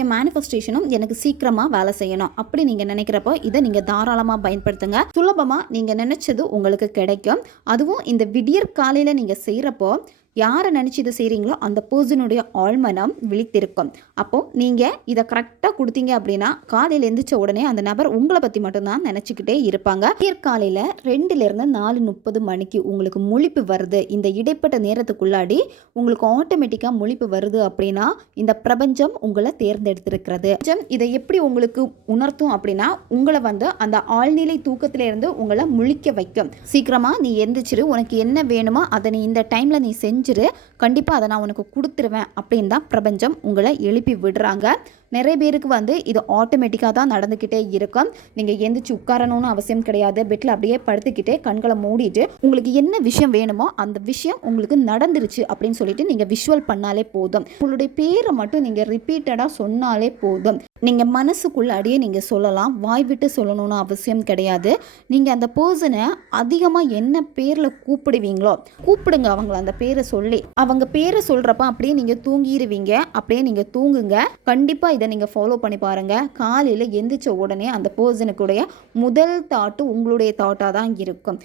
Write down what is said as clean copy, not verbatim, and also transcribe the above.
என் மேனிஃபெஸ்டேஷனும் எனக்கு சீக்கிரமாக வேலை செய்யணும் அப்படி நீங்கள் நினைக்கிறப்போ இதை நீங்கள் தாராளமாக பயன்படுத்துங்க. சுலபமாக நீங்கள் நினச்சது உங்களுக்கு கிடைக்கும். அதுவும் இந்த விடியற் காலையில் நீங்கள் செய்கிறப்போ யாரை நினச்சி இதை செய்கிறீங்களோ அந்த பர்சனுடைய ஆழ்மனம் விழித்திருக்கும். அப்போது நீங்கள் இதை கரெக்டாக கொடுத்தீங்க அப்படின்னா காலையில் எழுந்திரிச்ச உடனே அந்த நபர் உங்களை பற்றி மட்டும்தான் நினச்சிக்கிட்டே இருப்பாங்க. காலையில் 2லேருந்து 4:30 மணிக்கு உங்களுக்கு முழிப்பு வருது, இந்த இடைப்பட்ட நேரத்துக்குள்ளாடி உங்களுக்கு ஆட்டோமேட்டிக்காக முழிப்பு வருது அப்படின்னா இந்த பிரபஞ்சம் உங்களை தேர்ந்தெடுத்திருக்கிறது. இதை எப்படி உங்களுக்கு உணர்த்தும் அப்படின்னா உங்களை அந்த ஆழ்நிலை தூக்கத்திலேருந்து உங்களை முழிக்க வைக்கும். சீக்கிரமாக நீ எந்திரிச்சிரு, உனக்கு என்ன வேணுமோ அதை நீ இந்த டைமில் நீ செஞ்சிரு, கண்டிப்பாக அதை நான் உனக்கு கொடுத்துருவேன் அப்படின்னு தான் பிரபஞ்சம் உங்களை எழுப்பி விடுறாங்க. நிறைய பேருக்கு இது ஆட்டோமேட்டிக்காக தான் நடந்துக்கிட்டே இருக்கும். நீங்கள் எந்திரிச்சு உட்காரணும்னு அவசியம் கிடையாது. பெட்டில் அப்படியே படுத்துக்கிட்டே கண்களை மூடிட்டு உங்களுக்கு என்ன விஷயம் வேணுமோ அந்த விஷயம் உங்களுக்கு நடந்துருச்சு அப்படின்னு சொல்லிட்டு நீங்கள் விஷுவல் பண்ணாலே போதும். உங்களுடைய பேரை மட்டும் நீங்கள் ரிப்பீட்டடாக சொன்னாலே போதும். நீங்கள் மனசுக்குள்ளாடியே நீங்கள் சொல்லலாம், வாய் விட்டு சொல்லணும்னு அவசியம் கிடையாது. நீங்கள் அந்த பர்சனை அதிகமாக என்ன பேரில் கூப்பிடுவீங்களோ கூப்பிடுங்க அவங்கள அந்த பேரை சொல்லி. அவங்க பேரை சொல்கிறப்ப அப்படியே நீங்கள் தூங்கிடுவீங்க. அப்படியே நீங்கள் தூங்குங்க. கண்டிப்பாக இதை நீங்கள் ஃபாலோ பண்ணி பாருங்கள். காலையில் எந்திரிச்ச உடனே அந்த பர்சனுக்குடைய முதல் தாட்டு உங்களுடைய தாட்டாக தான் இருக்கும்.